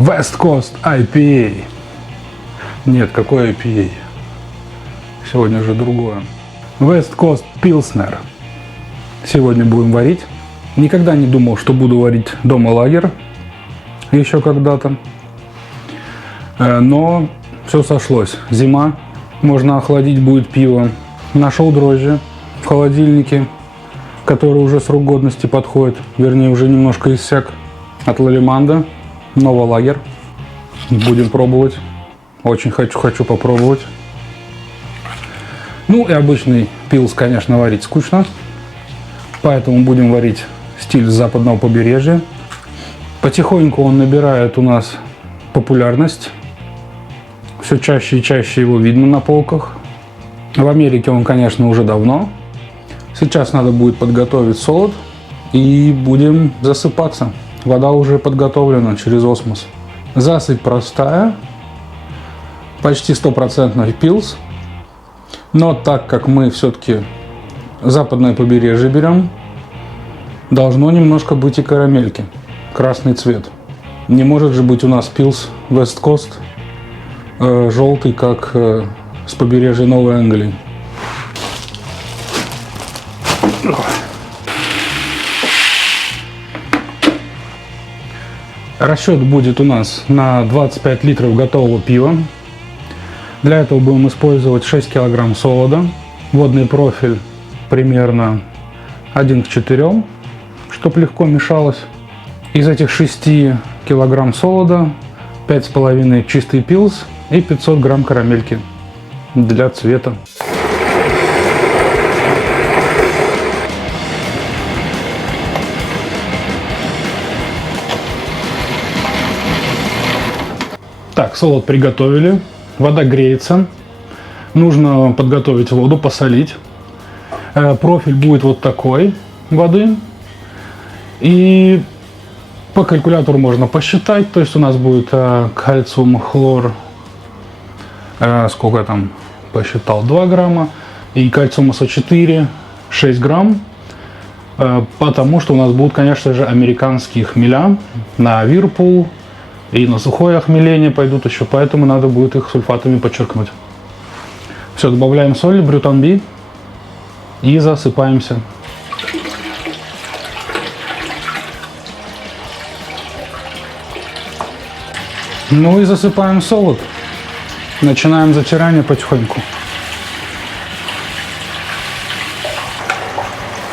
West Coast IPA. Нет, какой IPA? Сегодня же другое. West Coast Pilsner. Сегодня будем варить. Никогда не думал, что буду варить дома лагер. Еще когда-то. Но все сошлось. Зима. Можно охладить будет пиво. Нашел дрожжи в холодильнике, который уже срок годности подходит. Вернее, уже немножко иссяк. От Лалиманда. Новолагер. Будем пробовать. Очень хочу попробовать. Ну и обычный пилс, конечно, варить скучно. Поэтому будем варить стиль западного побережья. Потихоньку он набирает у нас популярность. Все чаще и чаще его видно на полках. В Америке он, конечно, уже давно. Сейчас надо будет подготовить солод. И будем засыпаться. Вода уже подготовлена через осмос. Засыпь простая. Почти 100% пилс. Но так как мы все-таки западное побережье берем, должно немножко быть и карамельки. Красный цвет. Не может же быть у нас пилс West Coast желтый, как с побережья Новой Англии. Расчет будет у нас на 25 литров готового пива. Для этого будем использовать 6 кг солода. Водный профиль примерно 1 к 4, чтобы легко мешалось. Из этих 6 кг солода 5,5 чистый пилс и 500 грамм карамельки для цвета. Так, солод приготовили. Вода греется. Нужно подготовить воду, посолить. Профиль будет вот такой воды. И по калькулятору можно посчитать. То есть у нас будет кальциум, хлор. Сколько я там посчитал? 2 грамма. И кальциума СО4 6 грамм. Потому что у нас будут, конечно же, американские хмеля на Whirlpool. И на сухое охмеление пойдут еще, поэтому надо будет их сульфатами подчеркнуть. Все, добавляем соль, брютан-би и засыпаемся. Ну и засыпаем солод. Начинаем затирание потихоньку.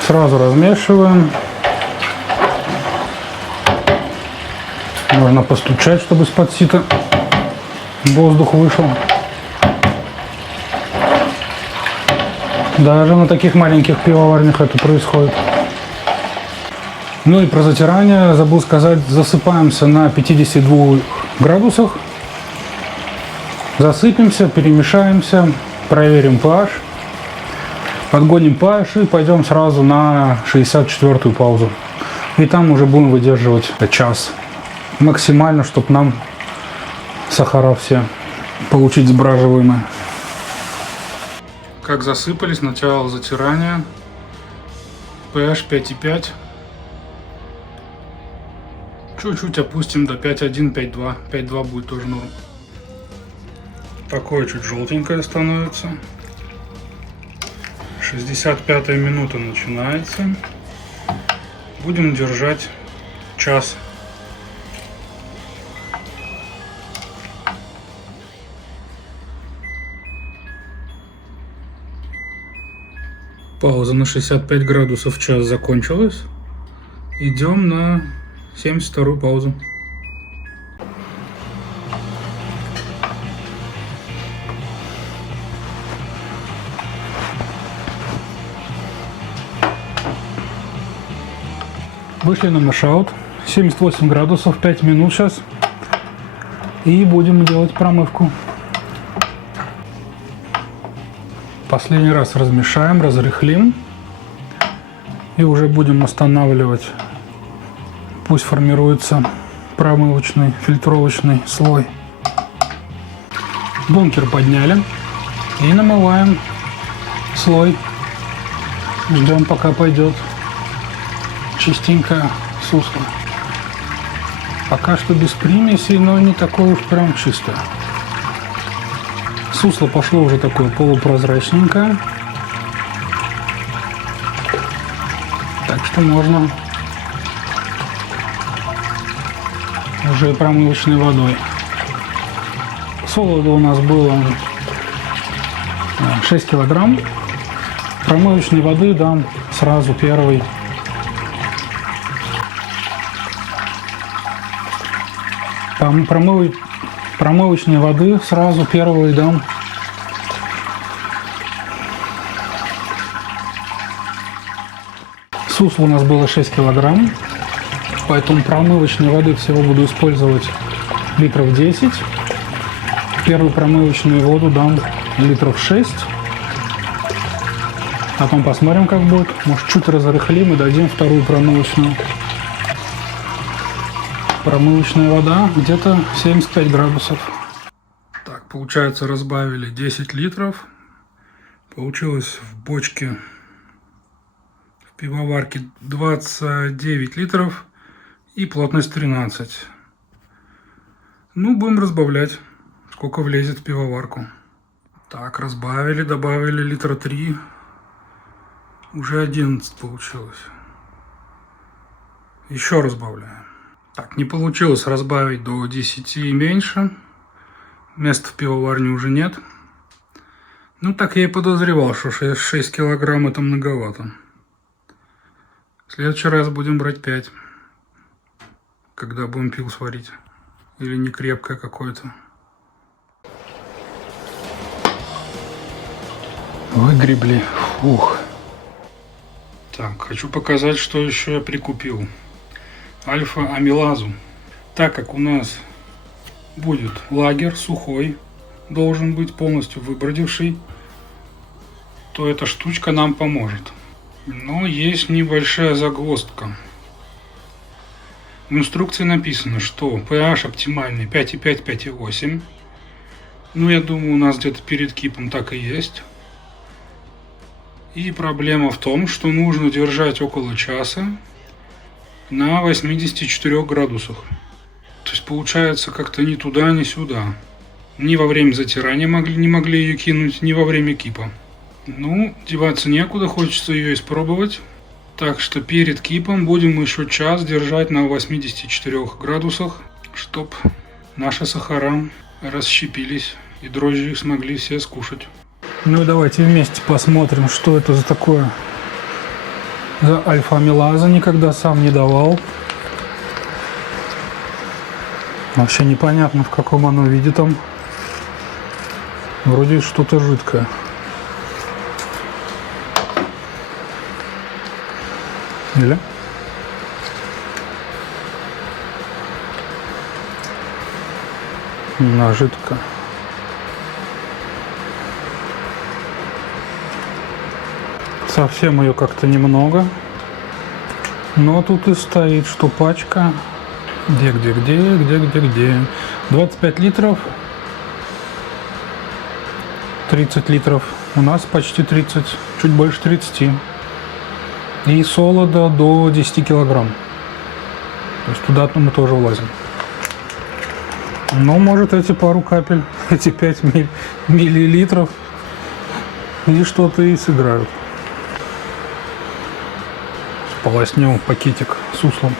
Сразу размешиваем. Можно постучать, чтобы из-под сита воздух вышел. Даже на таких маленьких пивоварнях это происходит. Ну и про затирание забыл сказать. Засыпаемся на 52 градусах. Засыпемся, перемешаемся, проверим pH. Подгоним pH и пойдем сразу на 64-ю паузу. И там уже будем выдерживать час. Максимально, чтобы нам сахара все получить сбраживаемые. Как засыпались, начало затирания. pH 5,5. Чуть-чуть опустим до 5,1, 5,2. 5,2 будет тоже норм. Такое чуть желтенькое становится. 65-я минута начинается. Будем держать час. Пауза на 65 градусов час закончилась. Идем на 72-ю паузу. Вышли на мешаут. 78 градусов, 5 минут сейчас. И будем делать промывку. Последний раз размешаем, разрыхлим. И уже будем останавливать. Пусть формируется промывочный, фильтровочный слой. Бункер подняли. И намываем слой. Ждем, пока пойдет чистенькая суска. Пока что без примесей, но не такое уж прям чистое. Сусло пошло уже такое полупрозрачненькое. Так что можно уже промывочной водой. Солода у нас было 6 килограмм. Промывочной воды дам сразу первый. Промывочной воды сразу первый дам. Сусла у нас было 6 килограмм, поэтому промывочной воды всего буду использовать литров 10. Первую промывочную воду дам литров 6. Потом посмотрим, как будет. Может, чуть разрыхлим и дадим вторую промывочную. Промывочная вода где-то 75 градусов. Так, получается, разбавили 10 литров. Получилось в бочке, в пивоварке 29 литров и плотность 13. Ну, будем разбавлять, сколько влезет в пивоварку. Так, разбавили, добавили литра 3. Уже 11 получилось. Еще разбавляем. Так, не получилось разбавить до 10 и меньше. Места в пивоварне уже нет. Ну, так я и подозревал, что 6 килограмм это многовато. В следующий раз будем брать 5. Когда будем пил сварить. Или не крепкое какое-то. Выгребли. Фух. Так, хочу показать, что еще я прикупил. Альфа-амилазу. Так как у нас будет лагер сухой, должен быть полностью выбродивший, то эта штучка нам поможет. Но есть небольшая загвоздка. В инструкции написано, что pH оптимальный 5,5-5,8. Ну, я думаю, у нас где-то перед кипом так и есть. И проблема в том, что нужно держать около часа на 84 градусах. То есть получается как-то ни туда, ни сюда. Ни во время затирания не могли ее кинуть, ни во время кипа. Ну, деваться некуда, хочется ее испробовать. Так что перед кипом будем еще час держать на 84 градусах, чтоб наши сахара расщепились и дрожжи смогли все скушать. Ну и давайте вместе посмотрим, что это за такое. За альфа-амилаза, никогда сам не давал. Вообще непонятно, в каком оно виде там. Вроде что-то жидкое. Или? Да, жидкое. Совсем ее как-то немного. Но тут и стоит, что пачка. Где? 25 литров. 30 литров. У нас почти 30. Чуть больше 30. И солода до 10 килограмм. То есть туда мы тоже влазим. Но может эти пару капель, эти 5 миллилитров и что-то и сыграют. Полоснем пакетик с суслом.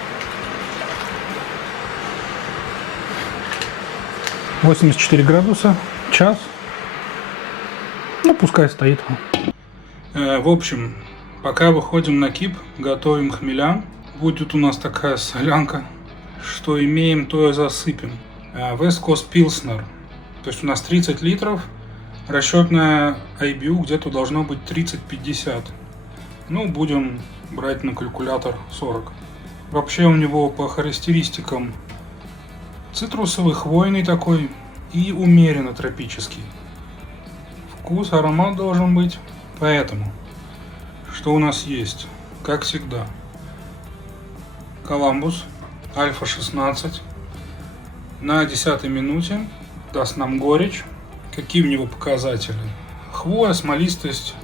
84 градуса, час. Ну, пускай стоит. В общем, пока выходим на кип, готовим хмеля. Будет у нас такая солянка. Что имеем, то и засыпем. West Coast Pilsner. То есть у нас 30 литров. Расчетная IBU где-то должно быть 30-50. Ну, будем брать на калькулятор 40. Вообще у него по характеристикам цитрусовый, хвойный такой и умеренно тропический. Вкус, аромат должен быть. Поэтому, что у нас есть? Как всегда. Коламбус Альфа 16 на 10-й минуте даст нам горечь. Какие у него показатели? Хвоя, смолистость,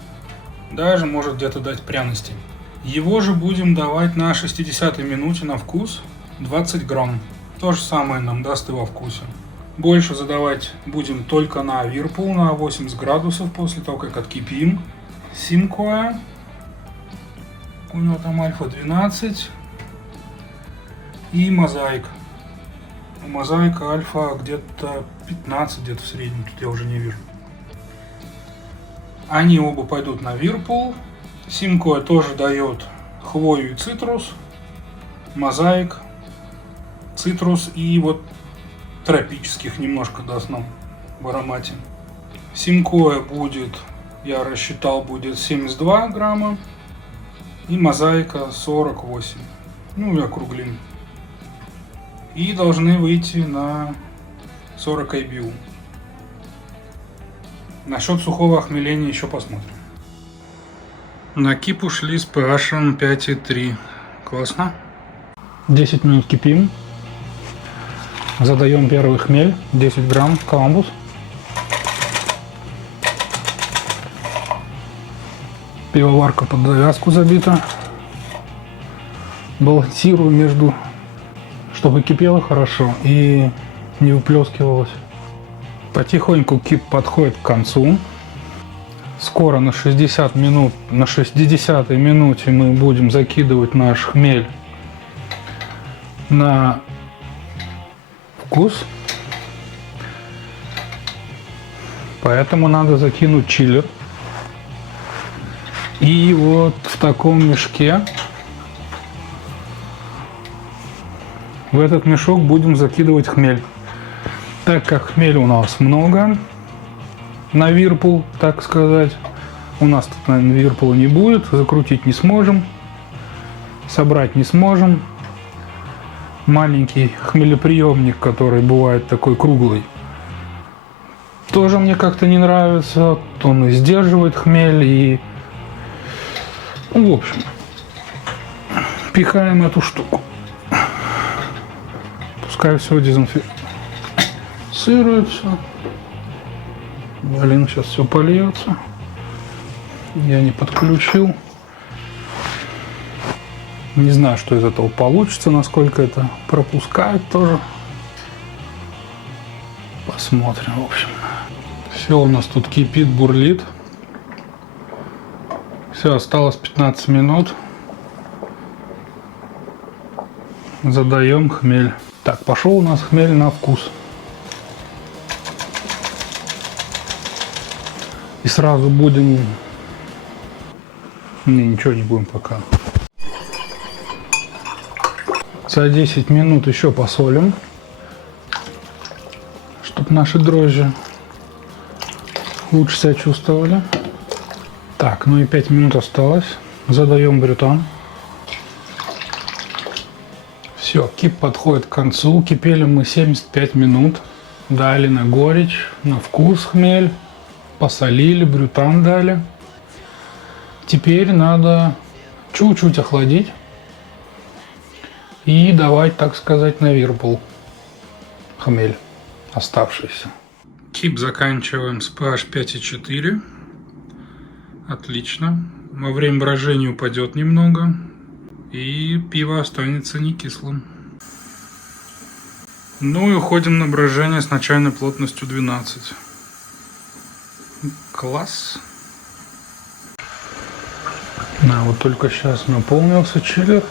даже может где-то дать пряности. Его же будем давать на 60-й минуте на вкус 20 грамм. То же самое нам даст и во вкусе. Больше задавать будем только на Whirlpool на 80 градусов после того, как откипим. Simcoe. У него там альфа 12. И Mosaic. У Mosaic альфа где-то 15, где-то в среднем, тут я уже не вижу. Они оба пойдут на Whirlpool. Simcoe тоже дает хвою и цитрус. Mosaic, цитрус и вот тропических немножко даст нам в аромате. Simcoe будет, я рассчитал, будет 72 грамма. И Mosaic 48. Ну и округлим. И должны выйти на 40 IBU. Насчет сухого охмеления еще посмотрим. На кип ушли с pH 5,3. Классно. 10 минут кипим. Задаем первый хмель. 10 грамм Коламбус. Пивоварка под завязку забита. Балансирую между, чтобы кипело хорошо и не выплескивалось. Потихоньку кип подходит к концу. Скоро на 60 минут, на 60-й минуте мы будем закидывать наш хмель на вкус. Поэтому надо закинуть чиллер. И вот в таком мешке, в этот мешок будем закидывать хмель. Так как хмеля у нас много на Whirlpool, так сказать, у нас тут, наверное, Whirlpool не будет, закрутить не сможем, собрать не сможем. Маленький хмелеприемник, который бывает такой круглый, тоже мне как-то не нравится. Он и сдерживает хмель, и, в общем, пихаем эту штуку. Пускай все дезинфицирует все. Блин, сейчас все польется. Я не подключил. Не знаю, что из этого получится, насколько это пропускает тоже. Посмотрим, в общем. Все у нас тут кипит, бурлит. Все, осталось 15 минут. Задаем хмель. Так, пошел у нас хмель на вкус. И сразу будем... Не, ничего не будем пока. За 10 минут еще посолим, чтобы наши дрожжи лучше себя чувствовали. Так, ну и 5 минут осталось. Задаем брютан. Все, кип подходит к концу. Кипели мы 75 минут. Дали на горечь, на вкус хмель. Посолили, брютан дали. Теперь надо чуть-чуть охладить. И давать, так сказать, на Whirlpool хмель оставшийся. Кип заканчиваем с pH 5,4. Отлично. Во время брожения упадет немного. И пиво останется не кислым. Ну и уходим на брожение с начальной плотностью 12. Класс. Да, вот только сейчас наполнился чиллер.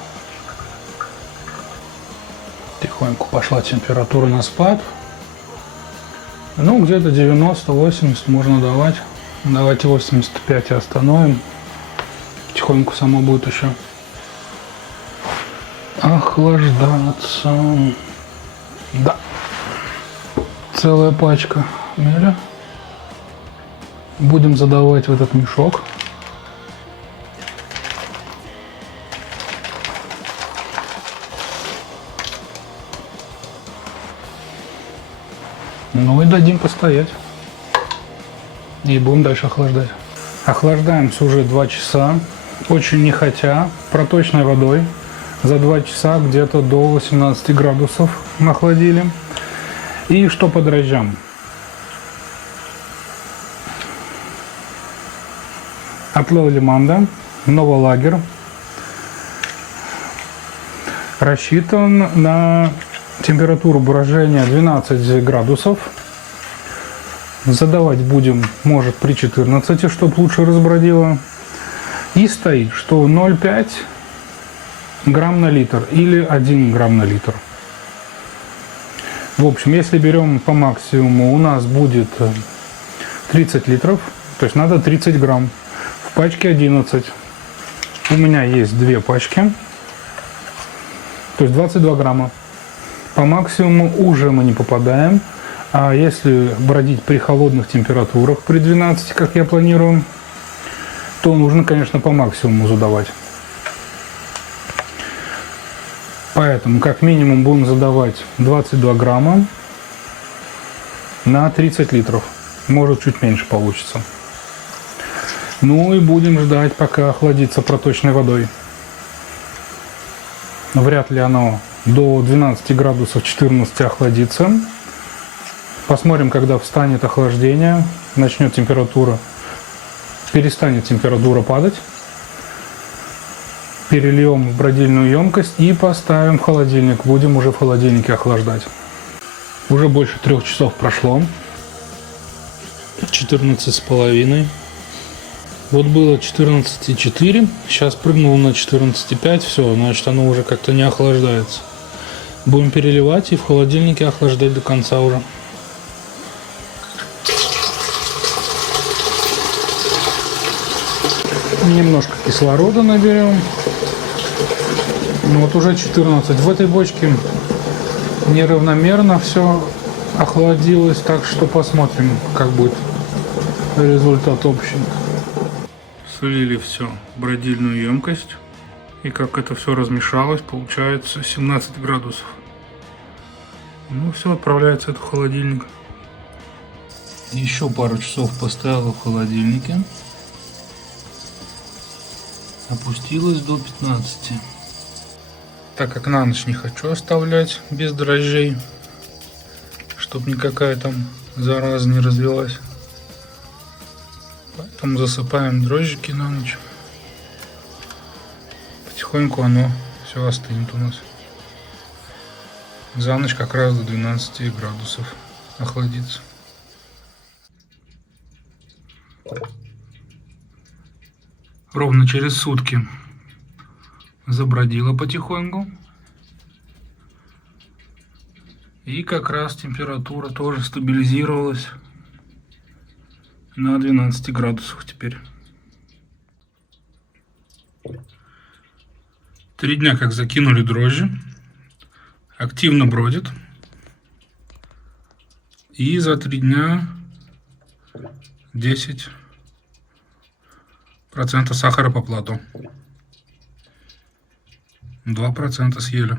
Тихонько пошла температура на спад. Ну, где-то 90-80 можно давать. Давайте 85 и остановим. Потихоньку само будет еще охлаждаться. Да. Целая пачка хмеля. Будем задавать в этот мешок. Ну и дадим постоять. И будем дальше охлаждать. Охлаждаемся уже 2 часа. Очень нехотя. Проточной водой. За 2 часа где-то до 18 градусов охладили. И что по дрожжам? Атлел Лиманда. Новолагер. Рассчитан на Температура брожения 12 градусов. Задавать будем, может, при 14, чтобы лучше разбродило. И стоит, что 0,5 грамм на литр или 1 грамм на литр. В общем, если берем по максимуму, у нас будет 30 литров, то есть надо 30 грамм. В пачке 11. У меня есть 2 пачки, то есть 22 грамма. По максимуму уже мы не попадаем. А если бродить при холодных температурах, при 12, как я планирую, то нужно, конечно, по максимуму задавать. Поэтому как минимум будем задавать 22 грамма на 30 литров. Может, чуть меньше получится. Ну и будем ждать, пока охладится проточной водой. Вряд ли оно до 12 градусов 14 охладится. Посмотрим, когда встанет охлаждение, начнет температура, перестанет температура падать. Перельем в бродильную емкость и поставим в холодильник. Будем уже в холодильнике охлаждать. Уже больше 3 часов прошло. 14,5. Вот было 14,4. Сейчас прыгнул на 14,5. Все, значит, оно уже как-то не охлаждается. Будем переливать и в холодильнике охлаждать до конца уже. Немножко кислорода наберем. Вот уже 14. В этой бочке неравномерно все охладилось, так что посмотрим, как будет результат общий. Слили все в бродильную емкость. И как это все размешалось, получается 17 градусов. Ну все, отправляется это в холодильник. Еще пару часов поставила в холодильнике. Опустилась до 15. Так как на ночь не хочу оставлять без дрожжей, чтобы никакая там зараза не развилась. Поэтому засыпаем дрожжики на ночь. Потихоньку оно все остынет у нас. За ночь как раз до 12 градусов охладится. Ровно через сутки забродила потихоньку. И как раз температура тоже стабилизировалась на 12 градусах теперь. 3 дня как закинули дрожжи. Активно бродит. И за 3 дня 10% сахара по плату. 2% съели.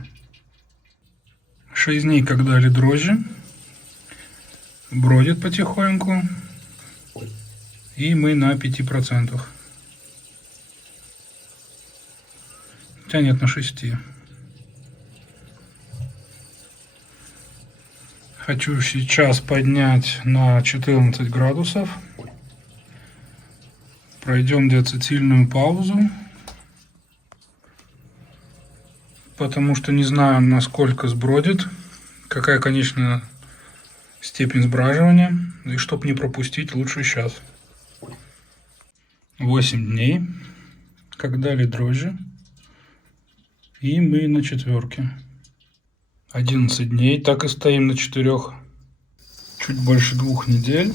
6 дней как дали дрожжи. Бродит потихоньку. И мы на 5%. Хотя нет, на 6%. Хочу сейчас поднять на 14 градусов. Пройдем диацетильную паузу. Потому что не знаю, насколько сбродит. Какая конечная степень сбраживания. И чтобы не пропустить, лучше сейчас. 8 дней. Как дали дрожжи. И мы на 4. 11 дней. Так и стоим на 4. Чуть больше 2 недель.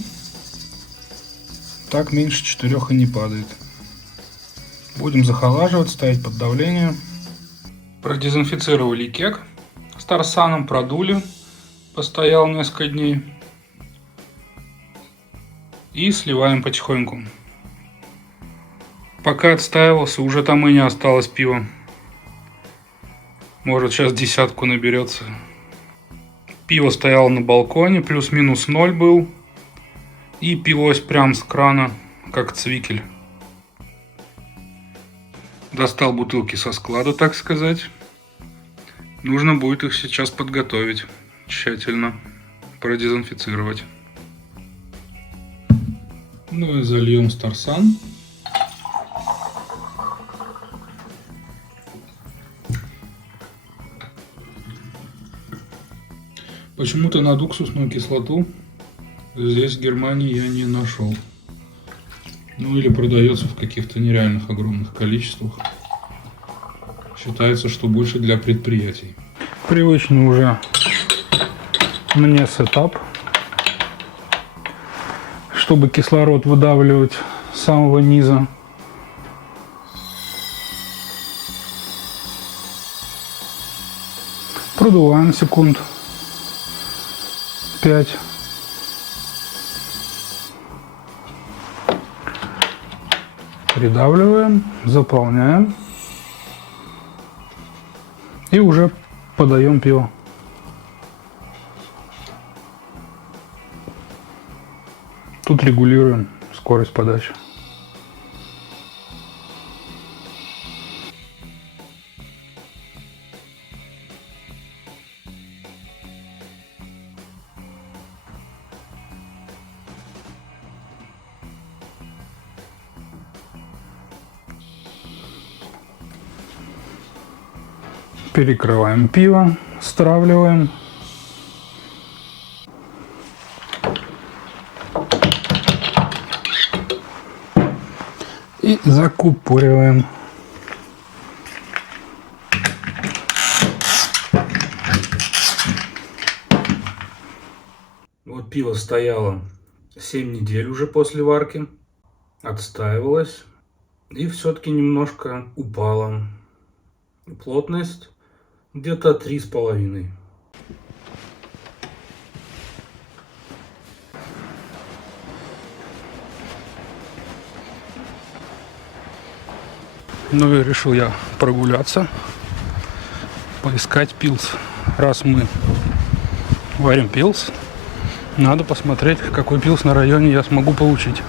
Так меньше 4 и не падает. Будем захолаживать, ставить под давление. Продезинфицировали кек с торсаном, продули. Постоял несколько дней. И сливаем потихоньку. Пока отстаивался, уже там и не осталось пива. Может, сейчас 10 наберется. Пиво стояло на балконе, плюс-минус 0 был. И пилось прям с крана, как цвикель. Достал бутылки со склада, так сказать. Нужно будет их сейчас подготовить тщательно, продезинфицировать. Ну и зальем старсан. Почему-то надуксусную кислоту здесь в Германии я не нашел. Ну или продается в каких-то нереальных огромных количествах. Считается, что больше для предприятий. Привычный уже мне сетап, чтобы кислород выдавливать с самого низа. Продуваем секунд 5. Придавливаем, заполняем и уже подаем пиво. Тут регулируем скорость подачи. Перекрываем пиво, стравливаем. И закупориваем. Вот пиво стояло 7 недель уже после варки, отстаивалось и все-таки немножко упала плотность, где-то 3,5. Ну и решил я прогуляться, поискать пилс. Раз мы варим пилс, надо посмотреть, какой пилс на районе я смогу получить.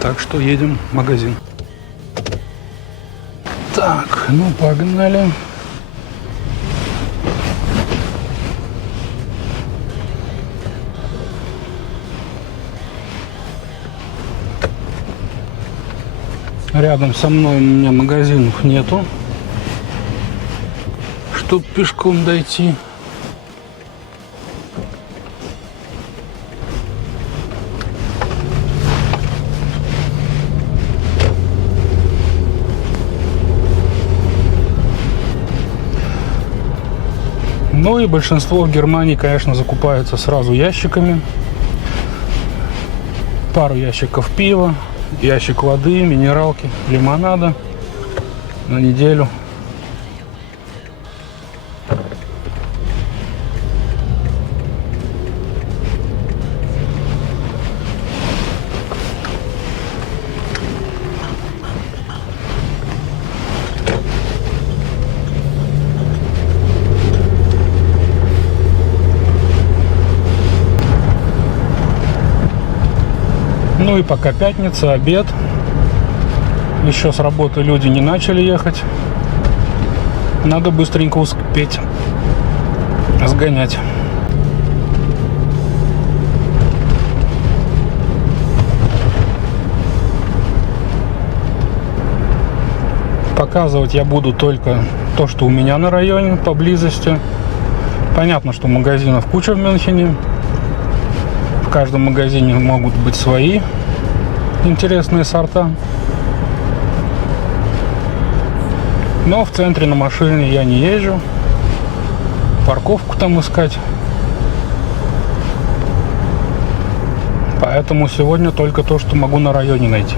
Так что едем в магазин. Так, ну погнали. Рядом со мной у меня магазинов нету, чтобы пешком дойти. Ну и большинство в Германии, конечно, закупаются сразу ящиками. Пару ящиков пива, ящик воды, минералки, лимонада на неделю. Ну и пока пятница, обед. Еще с работы люди не начали ехать. Надо быстренько успеть сгонять. Показывать я буду только то, что у меня на районе, поблизости. Понятно, что магазинов куча в Мюнхене. В каждом магазине могут быть свои интересные сорта. Но в центре на машине я не езжу. Парковку там искать. Поэтому сегодня только то, что могу на районе найти.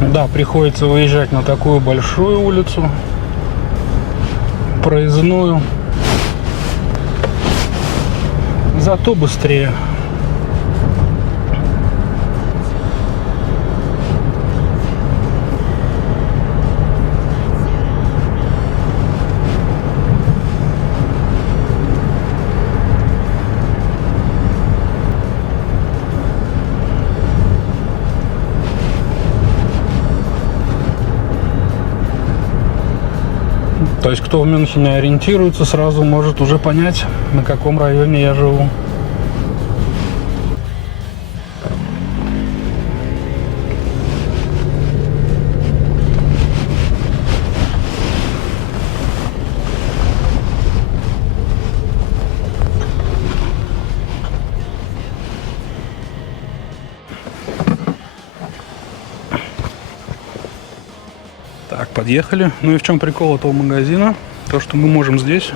Да, приходится выезжать на такую большую улицу, проездную, зато быстрее. То есть, кто в Мюнхене ориентируется, сразу может уже понять, на каком районе я живу. Так, подъехали. Ну и в чем прикол этого магазина? То, что мы можем здесь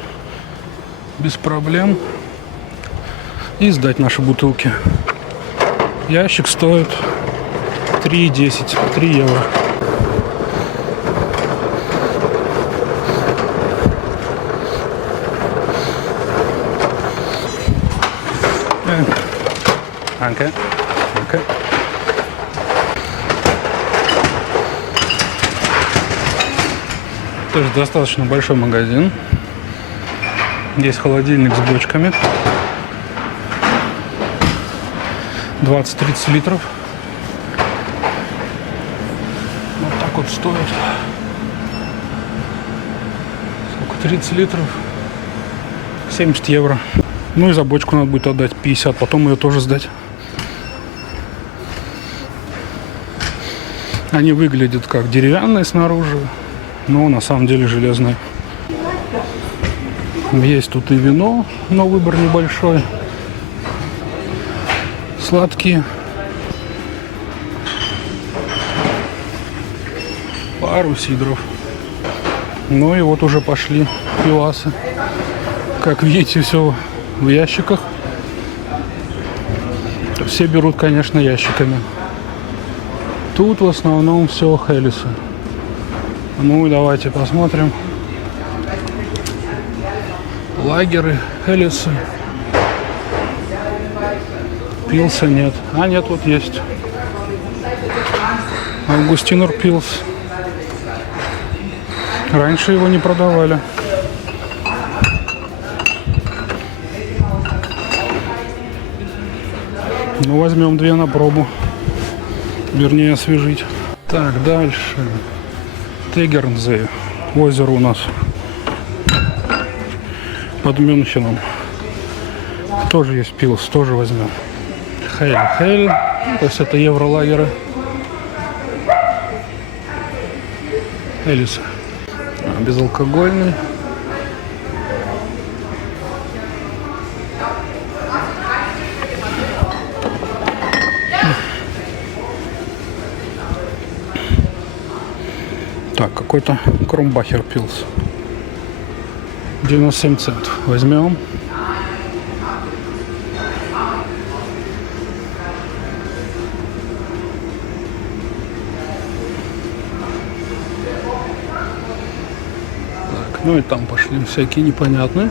без проблем и сдать наши бутылки. Ящик стоит 3,10, 3 евро. Danke. Danke. Тоже достаточно большой магазин. Здесь холодильник с бочками. 20-30 литров. Вот так вот стоит. Сколько? 30 литров. 70 евро. Ну и за бочку надо будет отдать 50, потом ее тоже сдать. Они выглядят как деревянные снаружи, но на самом деле железные. Есть тут и вино, но выбор небольшой. Сладкие. Пару сидров. Ну и вот уже пошли пивасы. Как видите, все в ящиках. Все берут, конечно, ящиками. Тут в основном все Хеллисы. Ну и давайте посмотрим. Лагеры, Хеллисы. Пилса нет. А нет, вот есть. Августинер Пилс. Раньше его не продавали. Ну, возьмем 2 на пробу. Вернее, освежить. Так, дальше. Тегернзей. Озеро у нас под Мюнхеном. Тоже есть пилс, тоже возьмем. Хейль. То есть это евролагеры. Элиса. Безалкогольный. Так, какой-то Кромбахер Пилс. 97 центов. Возьмем. Так, ну и там пошли всякие непонятные.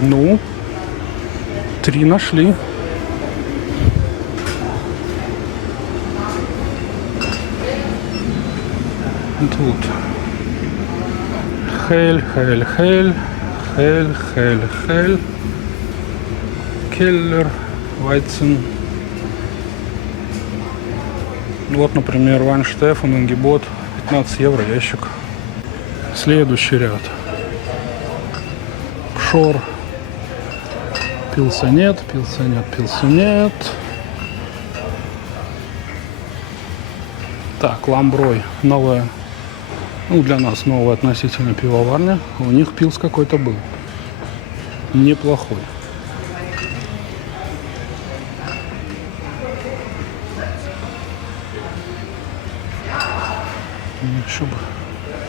Ну, 3 нашли. Тут Хель, Келлер, Вайцен. Вот, например, Вайнштефен, Ингебот, 15 евро ящик. Следующий ряд. Пшор. Пилса нет. Так, Ламброй. Новая, ну для нас новая относительно пивоварня. У них пилс какой-то был. Неплохой. Еще бы.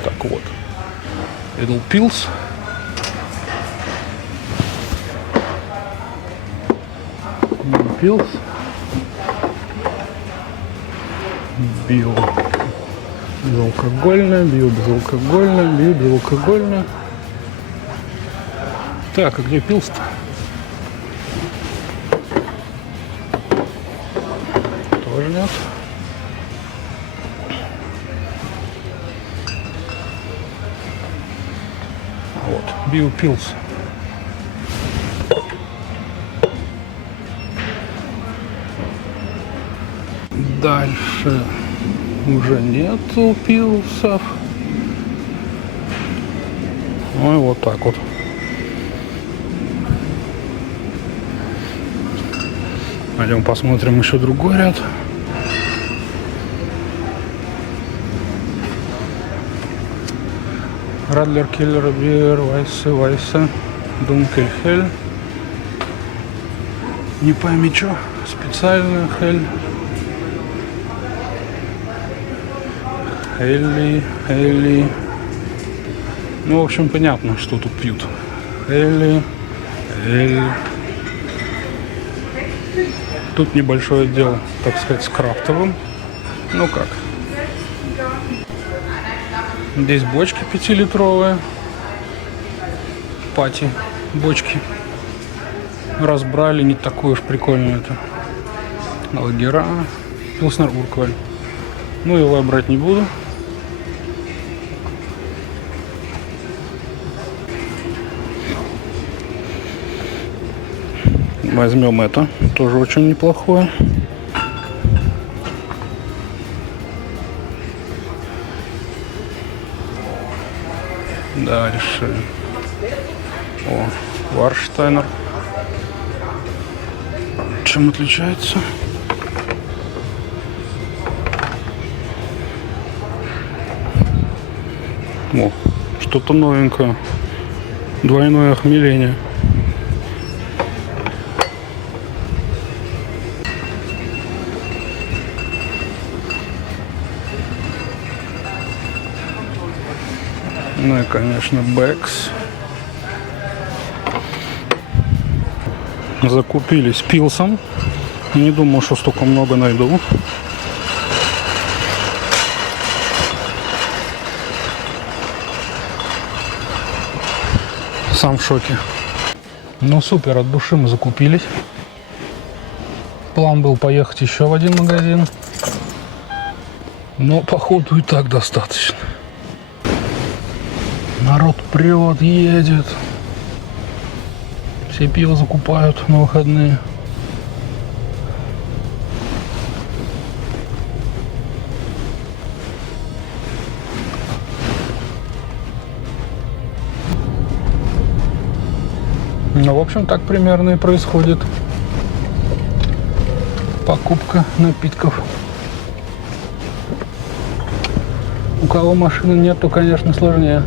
Так вот. Эдл Пилс. Пилс. Био. Безалкогольное, безалкогольное. Так, а где пилс-то? Тоже нет. Вот, биопилс. Дальше уже нету пилсов. Ну и вот так вот. Пойдем посмотрим еще другой ряд. Радлер, Киллер, Биер, Вайсе, Дункель, Хель. Не пойми что, специальная Хель. Хелли. Ну, в общем, понятно, что тут пьют. Хелли, Эль. Тут небольшое дело, так сказать, с крафтовым. Ну как. Здесь бочки 5-литровые. Пати бочки. Разбрали, не такое уж прикольное это. Лагера. Пилснер Уркваль. Ну, его я брать не буду. Возьмем это. Тоже очень неплохое. Дальше. О, Варштайнер. Чем отличается? О, что-то новенькое. Двойное охмеление. Ну и, конечно, Бэкс. Закупились пилсом. Не думал, что столько много найду. Сам в шоке. Ну супер, от души мы закупились. План был поехать еще в один магазин. Но походу и так достаточно. Народ прет, едет. Все пиво закупают на выходные. Ну, в общем, так примерно и происходит покупка напитков. У кого машины нет, то, конечно, сложнее.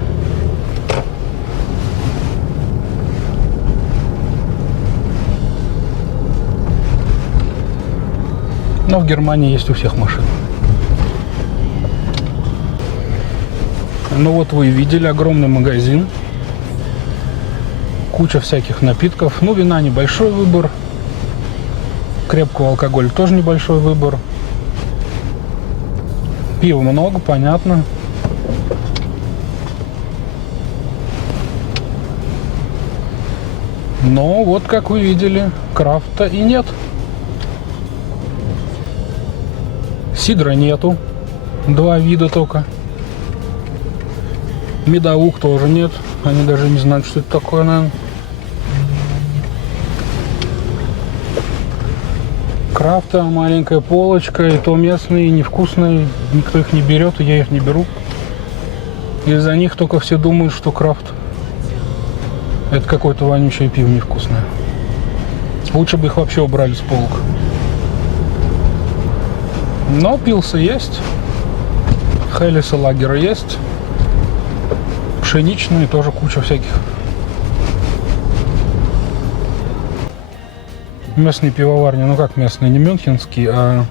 Но в Германии есть у всех машин. Ну вот вы видели огромный магазин. Куча всяких напитков. Ну, вина небольшой выбор. Крепкого алкоголя тоже небольшой выбор. Пива много, понятно. Но вот, как вы видели, крафта и нет. Сидра нету. 2 вида только. Медовух тоже нет. Они даже не знают, что это такое, наверное. Крафта, маленькая полочка, и то местные, и невкусные. Никто их не берет, и я их не беру. Из-за них только все думают, что крафт это какое-то вонючее пиво невкусное. Лучше бы их вообще убрали с полок. Но пилсы есть. Хеллисы, лагеры есть. Пшеничные тоже куча всяких. Местные пивоварни, ну как местные, не мюнхенские, а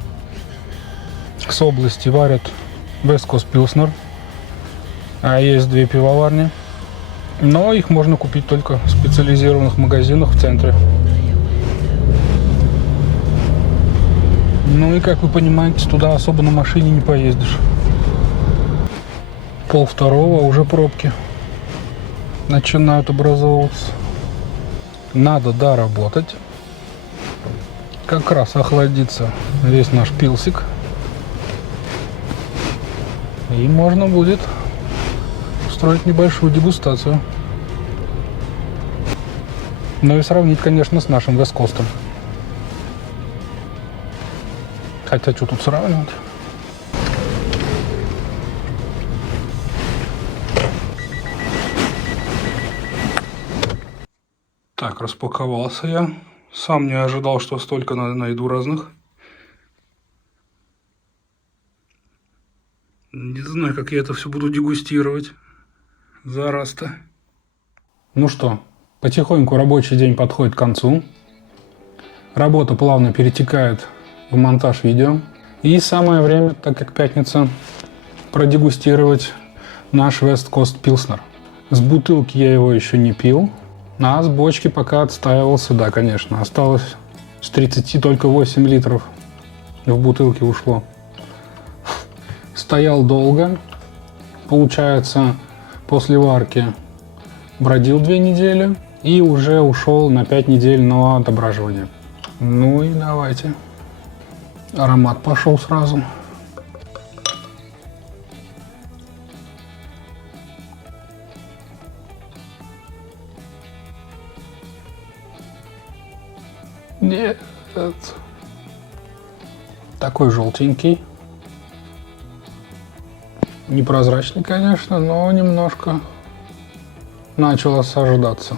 с области варят West Coast Pilsner. А есть 2 пивоварни. Но их можно купить только в специализированных магазинах в центре. Ну и, как вы понимаете, туда особо на машине не поездишь. 1:30, уже пробки начинают образовываться. Надо доработать. Как раз охладится весь наш пилсик. И можно будет устроить небольшую дегустацию. Ну и сравнить, конечно, с нашим Вест Костом. Хотя, что тут сравнивать? Так, распаковался я. Сам не ожидал, что столько найду разных. Не знаю, как я это все буду дегустировать. Зараз-то. Ну что, потихоньку рабочий день подходит к концу. Работа плавно перетекает в монтаж видео. И самое время, так как пятница, продегустировать наш West Coast Pilsner. С бутылки я его еще не пил, а с бочки пока отстаивался, да, конечно. Осталось с 30 только 8 литров в бутылке ушло. Стоял долго. Получается, после варки бродил 2 недели и уже ушел на 5 недель на отображивание. Ну и давайте. Аромат пошел сразу. Нет. Такой желтенький. Непрозрачный, конечно, но немножко начал осаждаться.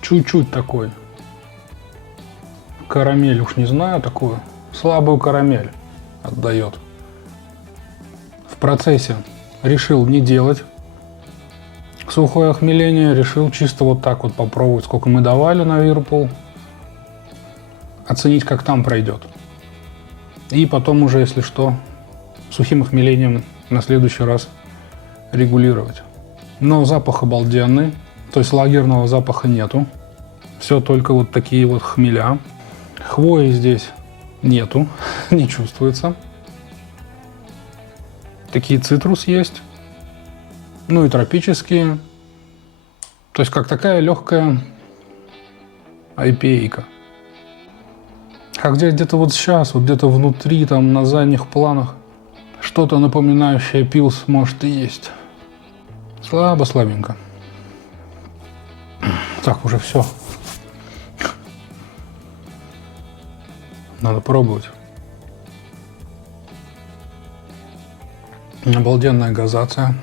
Чуть-чуть такой. Карамель, уж не знаю, такую. Слабую карамель отдает. В процессе решил не делать сухое охмеление. Решил чисто вот так вот попробовать, сколько мы давали на Whirlpool. Оценить, как там пройдет. И потом уже, если что, сухим охмелением на следующий раз регулировать. Но запах обалденный. То есть лагерного запаха нету. Все только вот такие вот хмеля. Хвои здесь нету, не чувствуется. Такие цитрус есть. Ну и тропические. То есть как такая легкая IPA-ка. А где-то вот сейчас, вот где-то внутри, там на задних планах, что-то напоминающее пилс может и есть. Слабо-слабенько. Так, уже все. Надо пробовать. Обалденная газация.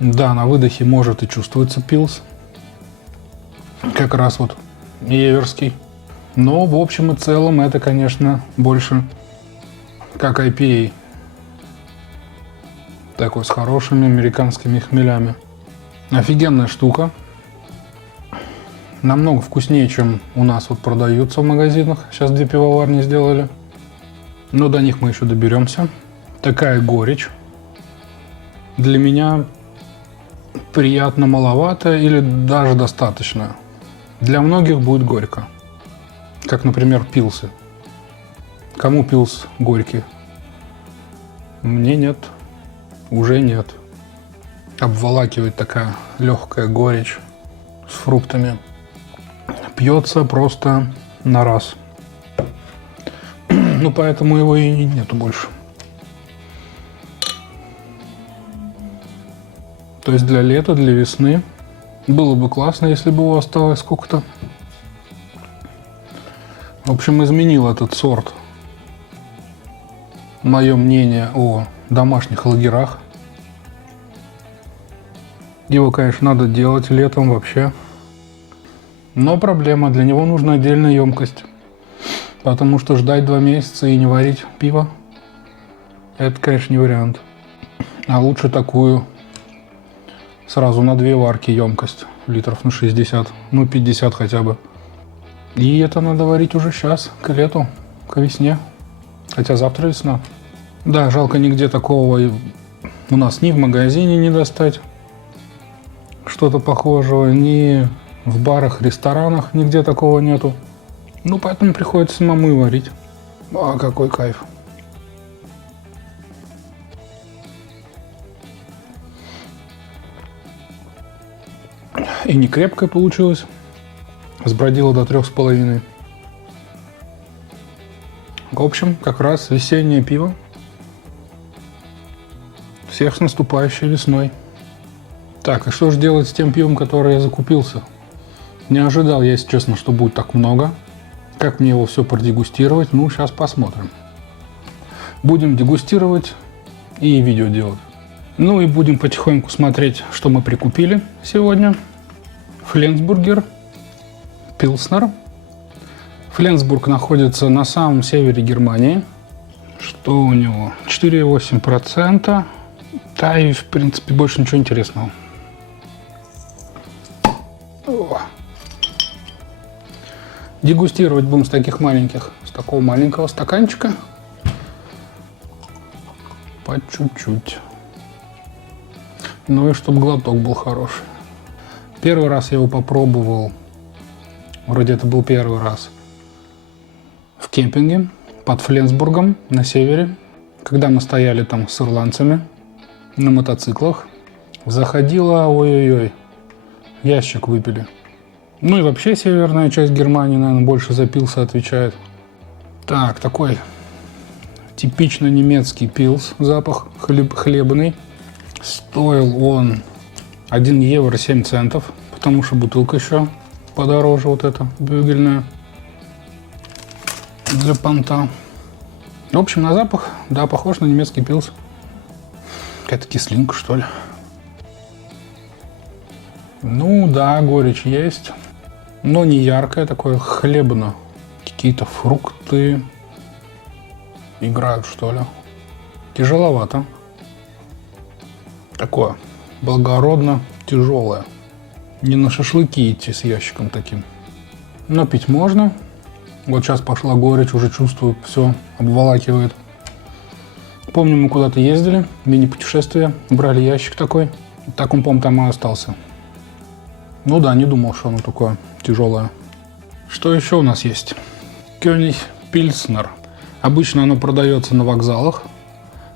Да, на выдохе может и чувствуется пилс. Как раз вот еверский. Но в общем и целом это, конечно, больше как IPA. Такой с хорошими американскими хмелями. Офигенная штука. Намного вкуснее, чем у нас вот продаются в магазинах. Сейчас 2 пивоварни сделали. Но до них мы еще доберемся. Такая горечь. Для меня приятно маловато или даже достаточно. Для многих будет горько. Как, например, пилсы. Кому пилс горький? Мне нет. Уже нет. Обволакивает такая легкая горечь с фруктами. Пьется просто на раз. Ну, поэтому его и нету больше. То есть для лета, для весны было бы классно, если бы его осталось сколько-то. В общем, изменил этот сорт мое мнение о домашних лагерах. Его, конечно, надо делать летом вообще. Но проблема, для него нужна отдельная емкость. Потому что ждать 2 месяца и не варить пиво, это, конечно, не вариант. А лучше такую сразу на 2 варки емкость, литров на 60, ну 50 хотя бы. И это надо варить уже сейчас, к лету, к весне. Хотя завтра весна. Да, жалко, нигде такого у нас ни в магазине не достать. Что-то похожего, ни в барах, ресторанах нигде такого нету. Ну, поэтому приходится самому и варить. А, какой кайф. И не крепкая получилась. Сбродила до 3,5. В общем, как раз весеннее пиво. Всех с наступающей весной. Так, и что же делать с тем пивом, которое я закупился? Не ожидал я, если честно, что будет так много. Как мне его все продегустировать? Ну, сейчас посмотрим. Будем дегустировать и видео делать. Ну и будем потихоньку смотреть, что мы прикупили сегодня. Фленсбургер, Пилснер. Фленсбург находится на самом севере Германии. Что у него? 4,8%. Да и, в принципе, больше ничего интересного. О. Дегустировать будем с таких маленьких, с такого маленького стаканчика. По чуть-чуть. Ну и чтобы глоток был хороший. Первый раз я его попробовал, вроде это был первый раз, в кемпинге под Фленсбургом на севере, когда мы стояли там с ирландцами на мотоциклах. Заходило, ой-ой-ой, ящик выпили. Ну и вообще северная часть Германии, наверное, больше за пилс отвечает. Так, такой типично немецкий пилс, запах хлебный. Стоил он 1 евро 7 центов, потому что бутылка еще подороже, вот эта бюгельная, для понта. В общем, на запах, да, похож на немецкий пилс. Какая-то кислинка, что ли. Ну да, горечь есть, но не яркая, такое хлебно. Какие-то фрукты играют, что ли. Тяжеловато. Такое благородно тяжелое. Не на шашлыки идти с ящиком таким. Но пить можно. Вот сейчас пошла горечь, уже чувствую, все обволакивает. Помню, мы куда-то ездили, мини-путешествие, брали ящик такой. Так он, по-моему, там и остался. Ну да, не думал, что оно такое тяжелое. Что еще у нас есть? König Pilsner. Обычно оно продается на вокзалах.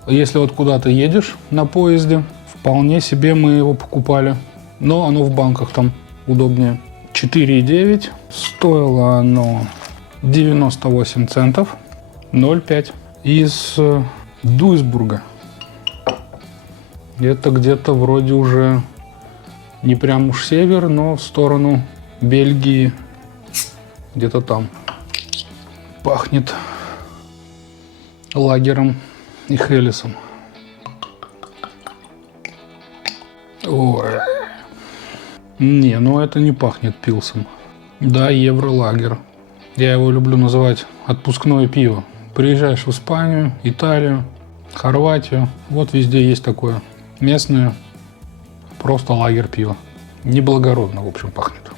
Если вот куда-то едешь на поезде, вполне себе мы его покупали. Но оно в банках там удобнее. 4,9. Стоило оно 98 центов. 0,5. Из Дуйсбурга. Это где-то вроде уже не прям уж север, но в сторону Бельгии. Где-то там. Пахнет лагером и хелесом. Ой. Не, ну это не пахнет пилсом. Да, евролагер. Я его люблю называть отпускное пиво. Приезжаешь в Испанию, Италию, Хорватию. Вот везде есть такое. Местное. Просто лагерь пива. Неблагородно, в общем, пахнет.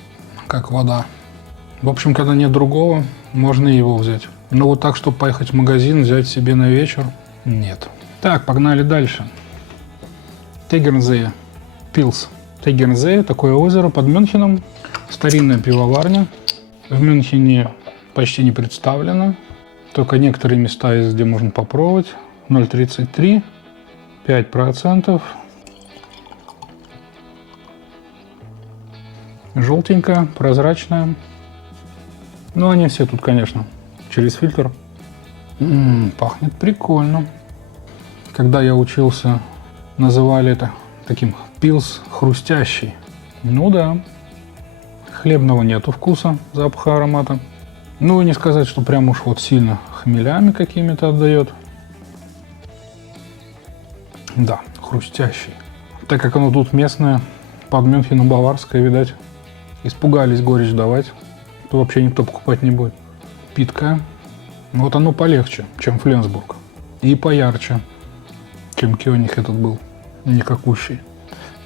Как вода. В общем, когда нет другого, можно его взять. Но вот так, чтобы поехать в магазин, взять себе на вечер, нет. Так, погнали дальше. Тегернзее. Пилс. Тегернзее, такое озеро под Мюнхеном. Старинная пивоварня. В Мюнхене почти не представлена. Только некоторые места есть, где можно попробовать. 0,33. 5%. Желтенькая, прозрачная. Ну, они все тут, конечно, через фильтр. Пахнет прикольно. Когда я учился, называли это таким пилс хрустящий. Ну да. Хлебного нету вкуса, запаха, аромата. Ну и не сказать, что прям уж вот сильно хмелями какими-то отдает. Да, хрустящий. Так как оно тут местное, под Мюнхеном баварское, видать, испугались горечь давать, то вообще никто покупать не будет. Питкое. Вот оно полегче, чем Фленсбург. И поярче, чем König этот был. Никакущий.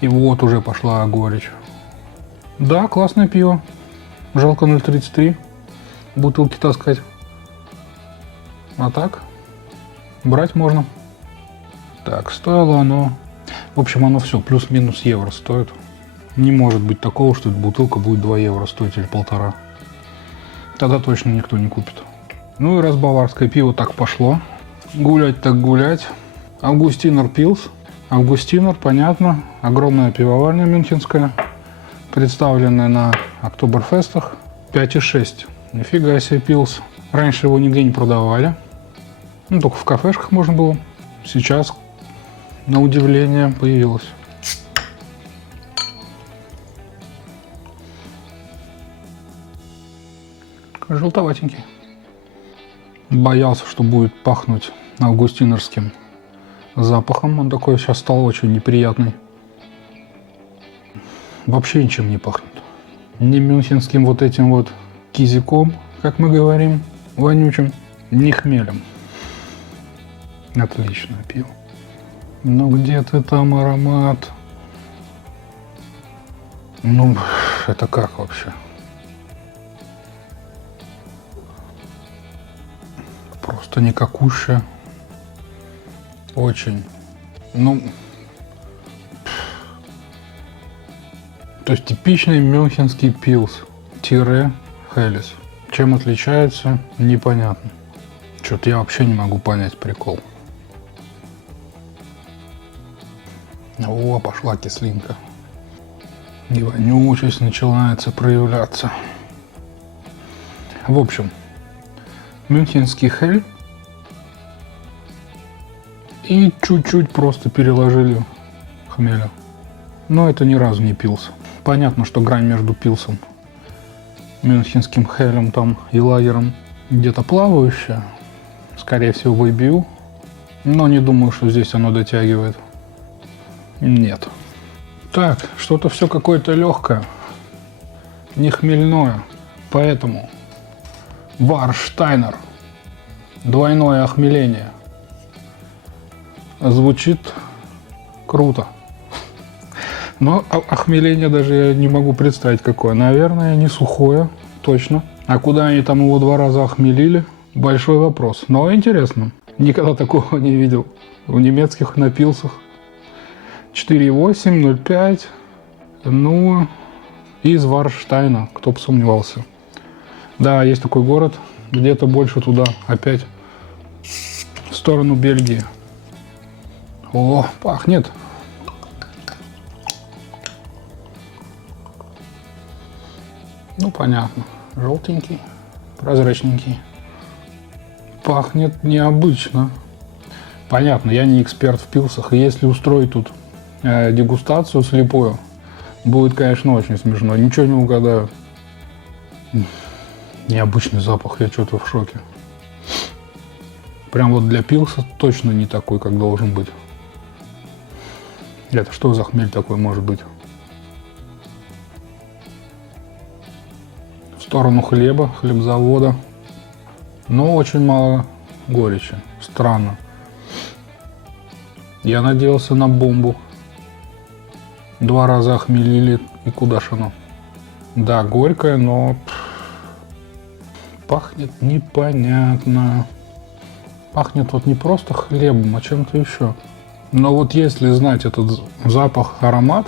И вот уже пошла горечь. Да, классное пиво. Жалко 0,33. Бутылки таскать. А так, брать можно. Так, стоило оно... В общем, оно все плюс-минус евро стоит. Не может быть такого, что эта бутылка будет 2 евро стоить или 1,5. Тогда точно никто не купит. Ну и раз баварское пиво так пошло. Гулять так гулять. Августинер Пилс. Августинер, понятно. Огромная пивоварня мюнхенская. Представленная на Октоберфестах. 5,6. Нифига себе Пилс. Раньше его нигде не продавали. Ну, только в кафешках можно было. Сейчас, на удивление, появилось. желтоватенький. Боялся, что будет пахнуть августинерским запахом. Он такой сейчас стал очень неприятный. Вообще ничем не пахнет. Ни мюнхенским вот этим вот кизиком, как мы говорим, вонючим, ни хмелем. Отлично пиво. Ну где ты там, аромат? Ну, это как вообще? Просто никакущая. Очень. Ну, то есть типичный мюнхенский пилс тире хелес. Чем отличается, непонятно. Что-то я вообще не могу понять прикол. О, пошла кислинка. И вонючесть начинается проявляться. В общем, мюнхенский хель. И чуть-чуть просто переложили хмеля. Но это ни разу не пилс. Понятно, что грань между пилсом, мюнхенским хелем там и лагером где-то плавающая. Скорее всего, в IBU. Но не думаю, что здесь оно дотягивает. Нет. Так, что-то все какое-то легкое. Не хмельное. Поэтому Варштайнер. Двойное охмеление. Звучит круто. Но охмеление даже я не могу представить какое. Наверное, не сухое, точно. А куда они там его 2 раза охмелили? Большой вопрос. Но интересно. Никогда такого не видел в немецких напилсах. 4,8, 0,5. Ну, из Варштайна, кто бы сомневался. Да, есть такой город. Где-то больше туда, опять в сторону Бельгии. О, пахнет. Ну, понятно. Желтенький, прозрачненький. Пахнет необычно. Понятно, я не эксперт в пилсах. И если устроить тут дегустацию слепую, будет, конечно, очень смешно. Ничего не угадаю. Необычный запах, я что-то в шоке. Прям вот для пилса точно не такой, как должен быть. Это что за хмель такой может быть? В сторону хлеба, хлебзавода. Но очень мало горечи. Странно. Я надеялся на бомбу. 2 раза охмелили, и куда ж оно? Да, горькое, но пахнет непонятно. Пахнет вот не просто хлебом, а чем-то еще. Но вот если знать этот запах, аромат,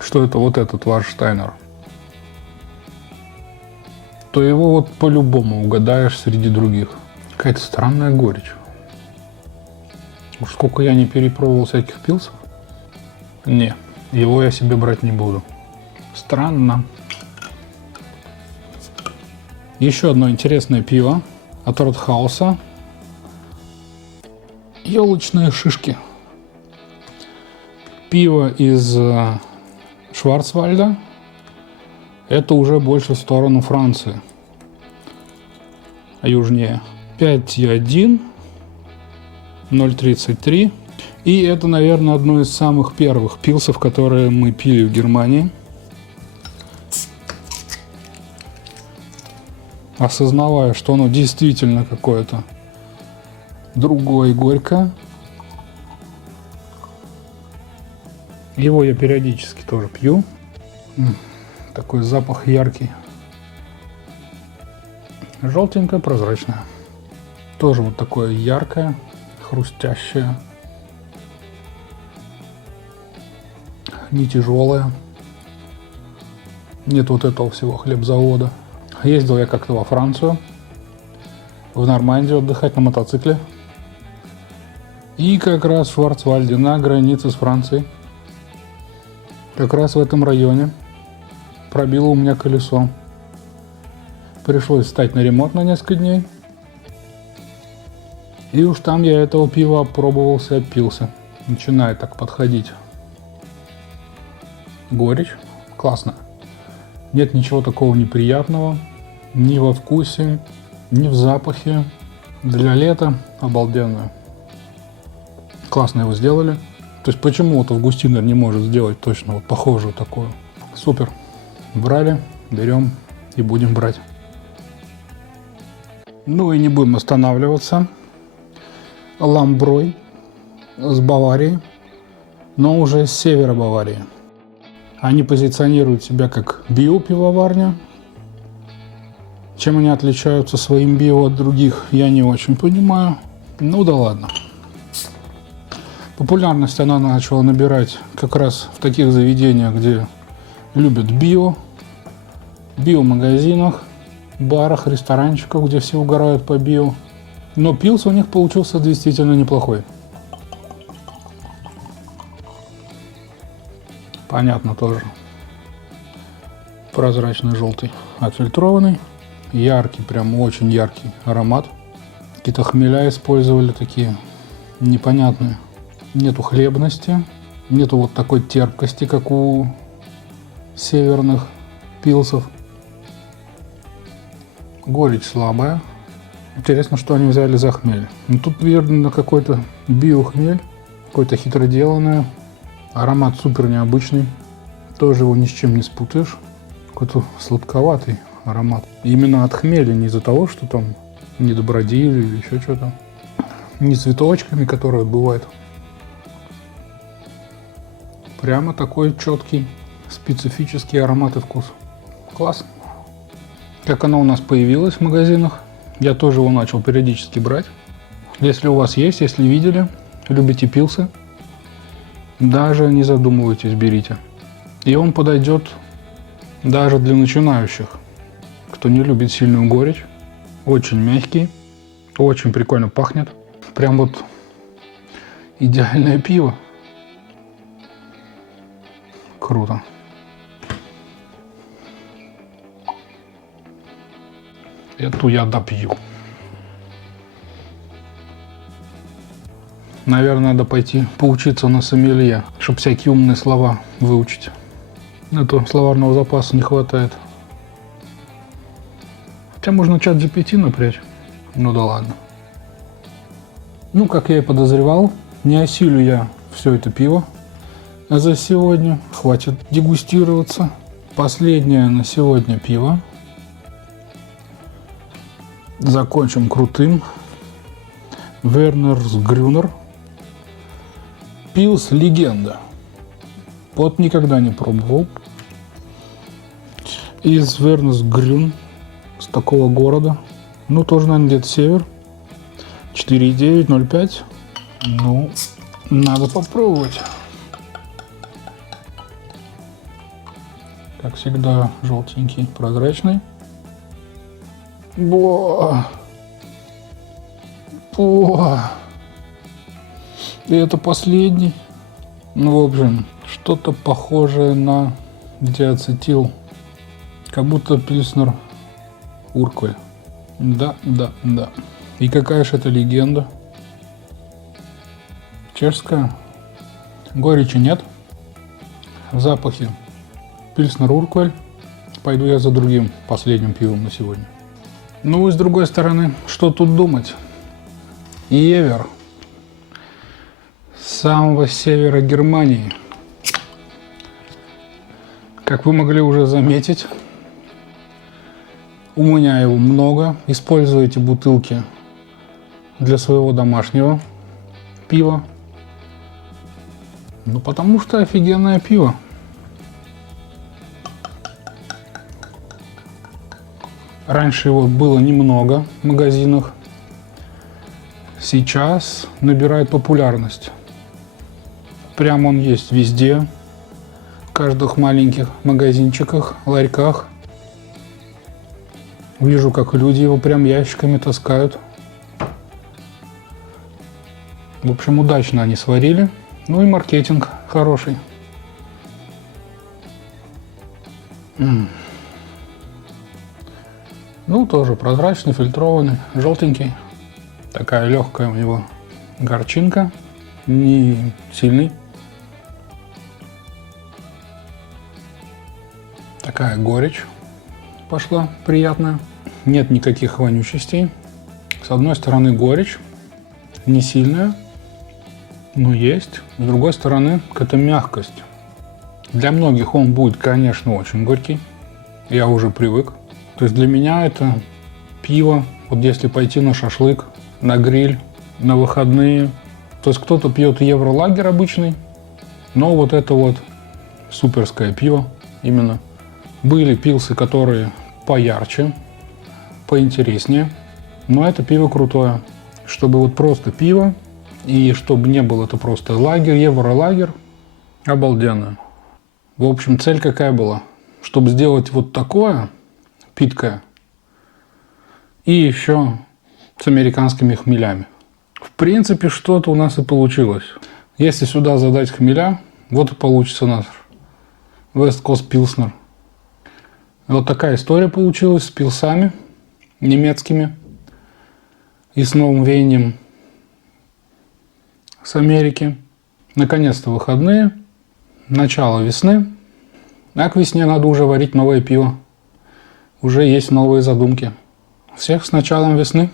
что это вот этот Варштайнер, то его вот по-любому угадаешь среди других. Какая-то странная горечь. Уж сколько я не перепробовал всяких пилсов. Не, его я себе брать не буду. Странно. Еще одно интересное пиво от Ротхауса. Елочные шишки. Пиво из Шварцвальда. Это уже больше в сторону Франции. А южнее. 5,1. 0,33. И это, наверное, одно из самых первых пилсов, которые мы пили в Германии. Осознавая, что оно действительно какое-то другое, горькое. Его я периодически тоже пью. Такой запах яркий. Желтенькое, прозрачное. Тоже вот такое яркое, хрустящее. Не тяжелое. Нет вот этого всего хлебзавода. Ездил я как-то во Францию, в Нормандию отдыхать на мотоцикле. И как раз в Шварцвальде, на границе с Францией, как раз в этом районе, пробило у меня колесо. Пришлось встать на ремонт на несколько дней. И уж там я этого пива опробовался, опился. Начинает так подходить. Горечь. Классно. Нет ничего такого неприятного. ни во вкусе, ни в запахе. Для лета обалденно. Классно его сделали. То есть почему вот Августинер не может сделать точно вот похожую такую? Супер. Брали, берем и будем брать. Ну и не будем останавливаться. Ламброй с Баварии, но уже с севера Баварии. Они позиционируют себя как биопивоварня. Чем они отличаются своим био от других, я не очень понимаю. Ну да ладно. Популярность она начала набирать как раз в таких заведениях, где любят био, биомагазинах, барах, ресторанчиках, где все угорают по био. Но пилс у них получился действительно неплохой. Понятно тоже. Прозрачный желтый, отфильтрованный. Яркий, прям очень яркий аромат. Какие-то хмеля использовали такие непонятные. Нету хлебности, нету вот такой терпкости, как у северных пилсов. Горечь слабая. Интересно, что они взяли за хмель. Ну, тут верно какой-то биохмель, какой-то хитро деланный. Аромат супер необычный. Тоже его ни с чем не спутаешь. Какой-то сладковатый аромат. Именно от хмеля, не из-за того, что там не добродели или еще что-то. Не цветочками, которые бывают. Прямо такой четкий, специфический аромат и вкус. Класс. Как оно у нас появилось в магазинах, я тоже его начал периодически брать. Если у вас есть, если видели, любите пилсы, даже не задумывайтесь, берите. И он подойдет даже для начинающих, кто не любит сильную горечь. Очень мягкий, очень прикольно пахнет. Прям вот идеальное пиво. Круто. Эту я допью. Наверное, надо пойти поучиться на сомелье, чтобы всякие умные слова выучить. А то словарного запаса не хватает. Хотя можно чат GPT напрячь. Ну да ладно. Ну, как я и подозревал, не осилю я все это пиво за сегодня. Хватит дегустироваться. Последнее на сегодня пиво. Закончим крутым. Wernesgrüner. Пилс легенда. Вот никогда не пробовал. Из Wernesgrün, с такого города. Ну, тоже, наверное, где-то север. 4,9, 0,5. Ну, надо попробовать. Как всегда, желтенький, прозрачный. О! И это последний. Ну, в общем, что-то похожее на диацетил. Как будто Пильснер Уркваль. Да. И какая же это легенда? Чешская. Горечи нет. Запахи. Пильснер Уркваль. Пойду я за другим, последним пивом на сегодня. Ну и с другой стороны, что тут думать? Евер. С самого севера Германии. Как вы могли уже заметить, у меня его много. Использую эти бутылки для своего домашнего пива. Ну, потому что офигенное пиво. Раньше его было немного в магазинах. Сейчас набирает популярность. Прям он есть везде. В каждых маленьких магазинчиках, ларьках. Вижу, как люди его прям ящиками таскают. В общем, удачно они сварили. Ну и маркетинг хороший. Ну, тоже прозрачный, фильтрованный, желтенький. Такая легкая у него горчинка. Не сильный. Такая горечь пошла приятная. нет никаких вонючестей. С одной стороны горечь, не сильная, но есть. С другой стороны какая-то мягкость. Для многих он будет, конечно, очень горький. Я уже привык. То есть для меня это пиво, вот если пойти на шашлык, на гриль, на выходные. То есть кто-то пьет евролагер обычный, но вот это вот суперское пиво именно. Были пилсы, которые поярче, поинтереснее, но это пиво крутое. Чтобы вот просто пиво, и чтобы не было это просто лагерь, евролагер, обалденно. В общем, цель какая была? Чтобы сделать вот такое питкое и еще с американскими хмелями. В принципе, что-то у нас и получилось. Если сюда задать хмеля, вот и получится наш West Coast Pilsner. Вот такая история получилась с пилсами немецкими и с новым веянием с Америки. Наконец-то выходные, начало весны. А к весне надо уже варить новое пиво. Уже есть новые задумки. Всех с началом весны!